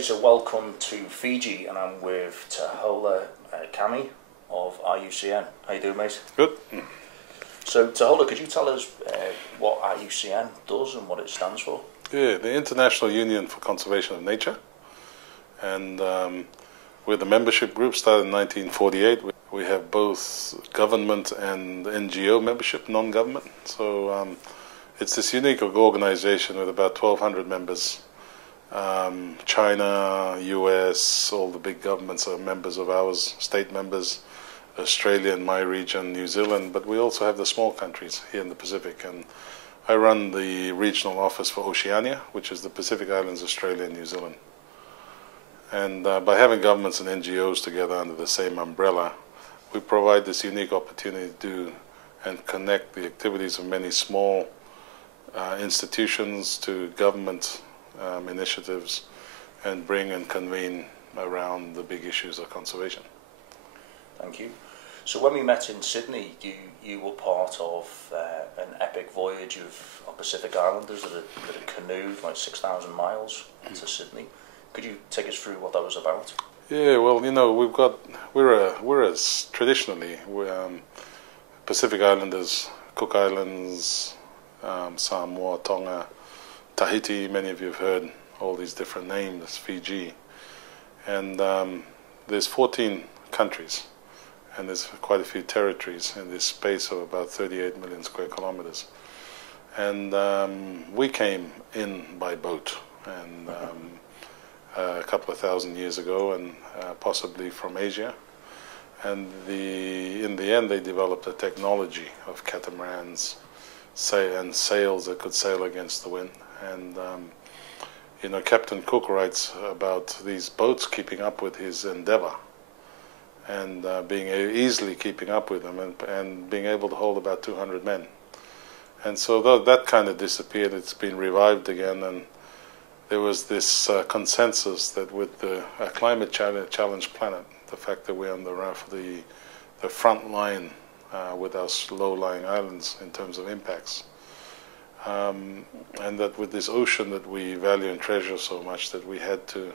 Okay, so welcome to Fiji, and I'm with Taholo Kami of IUCN. How you doing, mate? Good. So, Taholo, could you tell us what IUCN does and what it stands for? Yeah, the International Union for Conservation of Nature, and we're the membership group, started in 1948. We have both government and NGO membership, non-government. So it's this unique organization with about 1,200 members. China, US, all the big governments are members of ours, state members, Australia and my region, New Zealand, but we also have the small countries here in the Pacific. And I run the regional office for Oceania, which is the Pacific Islands, Australia and New Zealand. And by having governments and NGOs together under the same umbrella, we provide this unique opportunity to do and connect the activities of many small institutions to government initiatives and bring and convene around the big issues of conservation. Thank you. So when we met in Sydney, you were part of an epic voyage of Pacific Islanders that had canoed like 6,000 miles to Sydney. Could you take us through what that was about? Yeah, well, you know, we're traditionally Pacific Islanders, Cook Islands, Samoa, Tonga, Tahiti. Many of you have heard all these different names, Fiji, and there's 14 countries, and there's quite a few territories in this space of about 38 million square kilometers. And we came in by boat, and a couple of thousand years ago, and possibly from Asia. And in the end, they developed a technology of catamarans and sails that could sail against the wind. And you know, Captain Cook writes about these boats keeping up with his endeavor, and being easily keeping up with them, and being able to hold about 200 men. And so that kind of disappeared. It's been revived again, and there was this consensus that with the climate challenge planet, the fact that we're on the front line with our low-lying islands in terms of impacts, and that with this ocean that we value and treasure so much, that we had to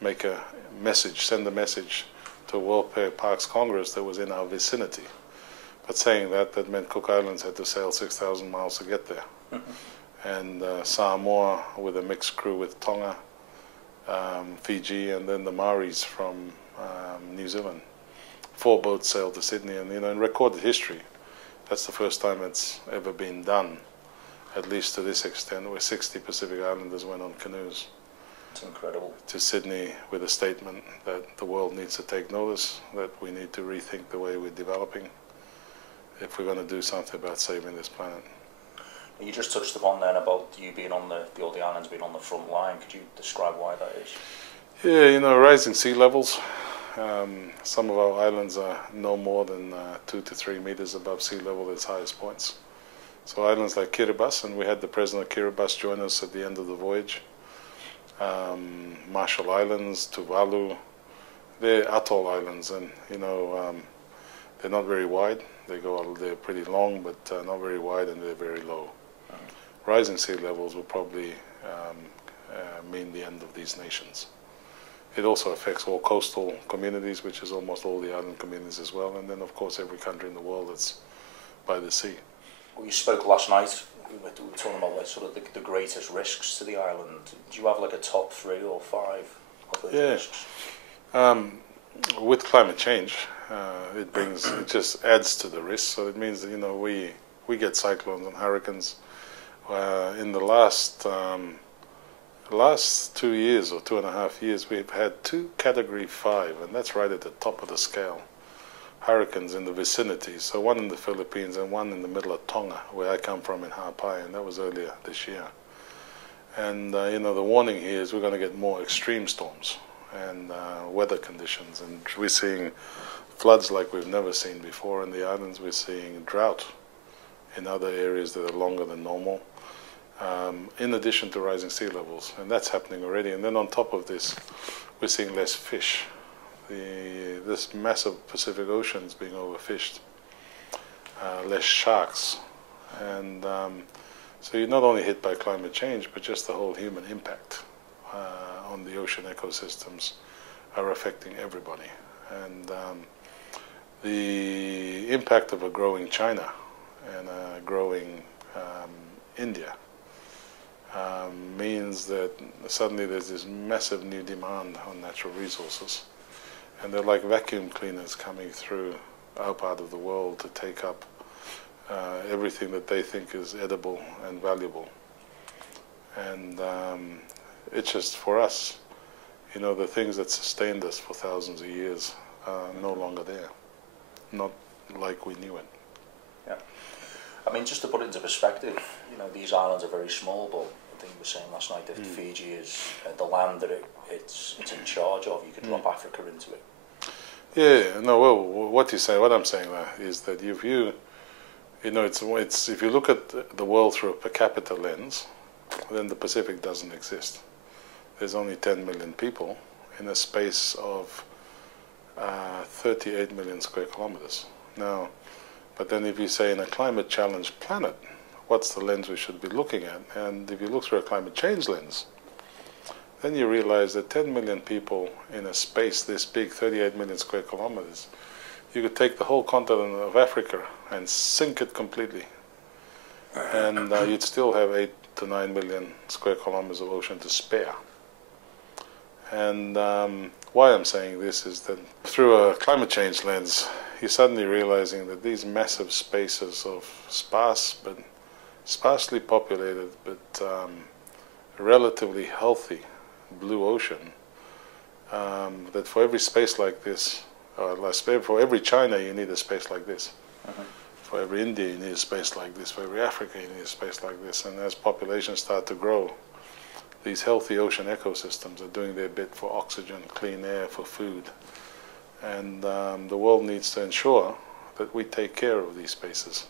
make a message, send a message to World Parks Congress that was in our vicinity. But saying that meant Cook Islands had to sail 6,000 miles to get there. And Samoa with a mixed crew with Tonga, Fiji, and then the Maoris from New Zealand. 4 boats sailed to Sydney, and you know, in recorded history, that's the first time it's ever been done, at least to this extent, where 60 Pacific Islanders went on canoes. It's incredible. To Sydney with a statement that the world needs to take notice, that we need to rethink the way we're developing if we're going to do something about saving this planet. You just touched upon then about you being on all the islands being on the front line. Could you describe why that is? Yeah, you know, rising sea levels. Some of our islands are no more than 2 to 3 meters above sea level at its highest points. So islands like Kiribati, and we had the president of Kiribati join us at the end of the voyage. Marshall Islands, Tuvalu, they're atoll islands, and you know, they're not very wide. They're pretty long, but not very wide, and they're very low. Rising sea levels will probably mean the end of these nations. It also affects all coastal communities, which is almost all the island communities as well, and then of course every country in the world that's by the sea. Well, you spoke last night, we were talking about like sort of the greatest risks to the island. Do you have like a top 3 or 5 of those risks? With climate change, it just adds to the risk. So it means that, you know, we get cyclones and hurricanes. In the last 2 years or 2.5 years, we've had 2 Category 5, and that's right at the top of the scale, hurricanes in the vicinity. So one in the Philippines and one in the middle of Tonga, where I come from in Ha'apai, and that was earlier this year. And you know, the warning here is we're going to get more extreme storms and weather conditions, and we're seeing floods like we've never seen before in the islands. We're seeing drought in other areas that are longer than normal, in addition to rising sea levels, and that's happening already. And then on top of this, we're seeing less fish. This massive Pacific Ocean is being overfished, less sharks, and so you're not only hit by climate change, but just the whole human impact on the ocean ecosystems are affecting everybody. And the impact of a growing China and a growing India means that suddenly there's this massive new demand on natural resources. And they're like vacuum cleaners coming through our part of the world to take up everything that they think is edible and valuable. And it's just for us, you know, the things that sustained us for thousands of years are no longer there, not like we knew it. Yeah. I mean, just to put it into perspective, you know, these islands are very small, but I think you were saying last night that Fiji is the land that it's in charge of. You could drop Africa into it. Yeah, no, well, what I'm saying there is that if you know, it's if you look at the world through a per capita lens, then the Pacific doesn't exist. There's only 10 million people in a space of 38 million square kilometers. Now, but then if you say in a climate challenged planet, what's the lens we should be looking at? And if you look through a climate change lens, then you realize that 10 million people in a space this big, 38 million square kilometers, you could take the whole continent of Africa and sink it completely. And you'd still have 8 to 9 million square kilometers of ocean to spare. And why I'm saying this is that through a climate change lens, you're suddenly realizing that these massive spaces of sparsely populated but relatively healthy blue ocean, that for every space like this, for every China you need a space like this. For every India you need a space like this. For every Africa you need a space like this. And as populations start to grow, these healthy ocean ecosystems are doing their bit for oxygen, clean air, for food. And the world needs to ensure that we take care of these spaces.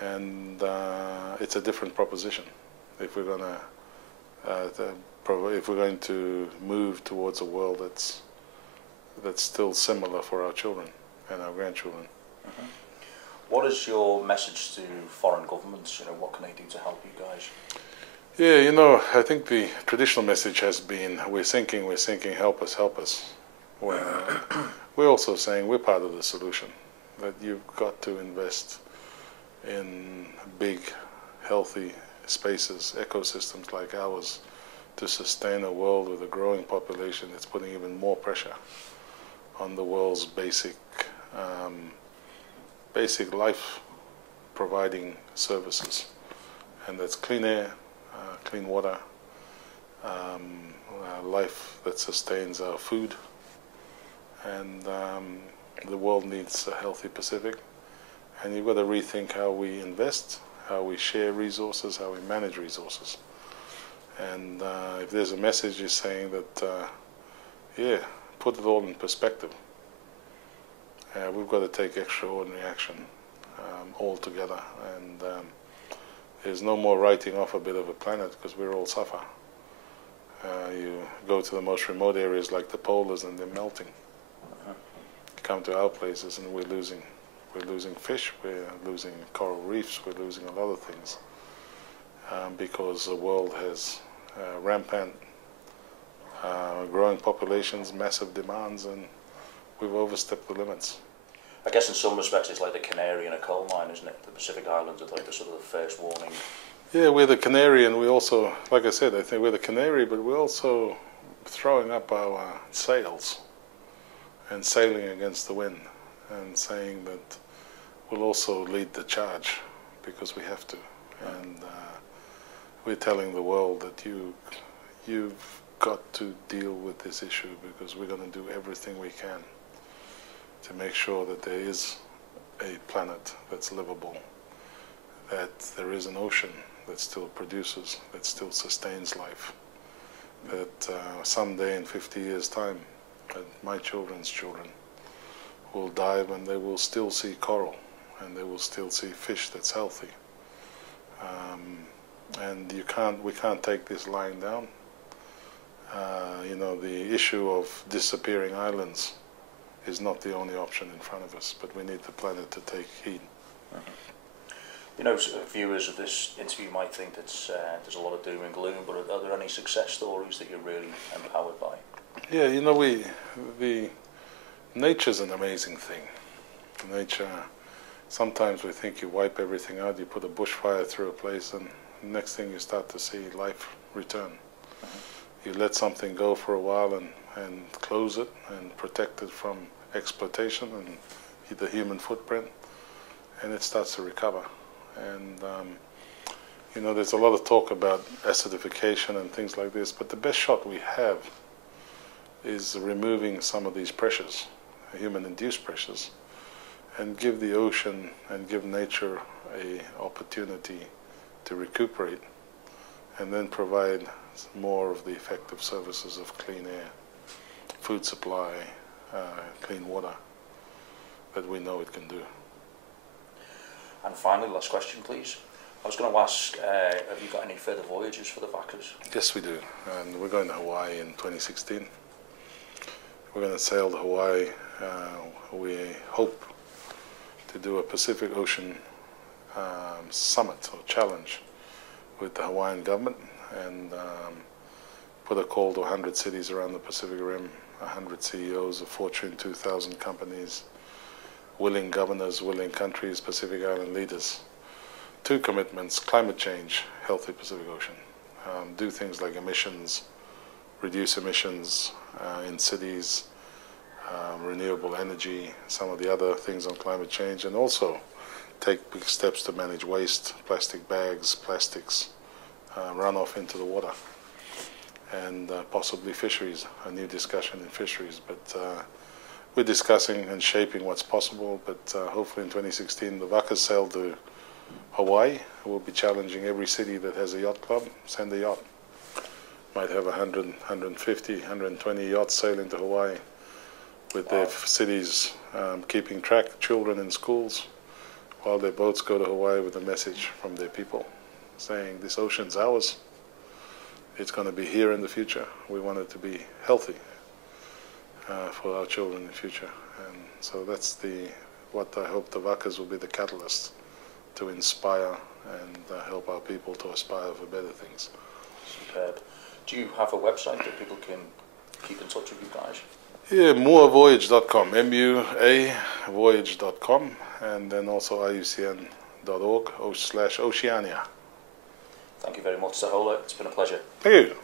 And it's a different proposition if we're going to move towards a world that's still similar for our children and our grandchildren. What is your message to foreign governments? You know, what can they do to help you guys? Yeah, you know, I think the traditional message has been, we're sinking, help us, help us. We're also saying we're part of the solution, that you've got to invest in big, healthy spaces, ecosystems like ours, to sustain a world with a growing population that's putting even more pressure on the world's basic life providing services. And that's clean air, clean water, life that sustains our food. And the world needs a healthy Pacific. And you've got to rethink how we invest, how we share resources, how we manage resources. And if there's a message is saying that, put it all in perspective. We've got to take extraordinary action all together. And there's no more writing off a bit of a planet, because we'll all suffer. You go to the most remote areas like the polars and they're melting. You come to our places and we're losing fish, we're losing coral reefs, we're losing a lot of things, because the world has rampant growing populations, massive demands, and we've overstepped the limits. I guess in some respects it's like the canary in a coal mine, isn't it? The Pacific Islands are like the sort of the first warning. Yeah, we're the canary, and we also, like I said, I think we're the canary, but we're also throwing up our sails and sailing against the wind and saying that we'll also lead the charge because we have to. And we're telling the world that you've got to deal with this issue, because we're going to do everything we can to make sure that there is a planet that's livable, that there is an ocean that still produces, that still sustains life, that someday in 50 years' time, that my children's children will dive and they will still see coral and they will still see fish that's healthy. And we can't take this lying down. You know, the issue of disappearing islands is not the only option in front of us, but we need the planet to take heed. You know, viewers of this interview might think that there's a lot of doom and gloom, but are there any success stories that you're really empowered by? Yeah, you know, nature's an amazing thing. Nature, sometimes we think you wipe everything out, you put a bushfire through a place, and next thing you start to see life return. You let something go for a while and close it and protect it from exploitation and the human footprint, and it starts to recover. And you know, there's a lot of talk about acidification and things like this, but the best shot we have is removing some of these pressures, human-induced pressures, and give the ocean and give nature a opportunity to recuperate, and then provide more of the effective services of clean air, food supply, clean water that we know it can do. And finally, last question, please. I was going to ask, have you got any further voyages for the Vacas? Yes, we do, and we're going to Hawaii in 2016. We're going to sail to Hawaii. We hope to do a Pacific Ocean summit or challenge with the Hawaiian government, and put a call to 100 cities around the Pacific Rim, 100 CEOs of Fortune 2000 companies, willing governors, willing countries, Pacific Island leaders. 2 commitments: climate change, healthy Pacific Ocean. Do things like emissions, reduce emissions in cities, renewable energy, some of the other things on climate change, and also take big steps to manage waste, plastic bags, plastics, runoff into the water, and possibly fisheries, a new discussion in fisheries. But we're discussing and shaping what's possible, but hopefully in 2016 the Vacas sail to Hawaii. We'll be challenging every city that has a yacht club, send a yacht. Might have 100, 150, 120 yachts sailing to Hawaii, with their cities keeping track, children in schools, while their boats go to Hawaii with a message from their people saying, this ocean's ours, it's going to be here in the future, we want it to be healthy for our children in the future. And so that's what I hope the Vacas will be, the catalyst to inspire and help our people to aspire for better things. Superb. Do you have a website that people can keep in touch with you guys? Yeah, muavoyage.com, M-U-A voyage.com, and then also IUCN.org/Oceania. Thank you very much, Taholo. It's been a pleasure. Thank you.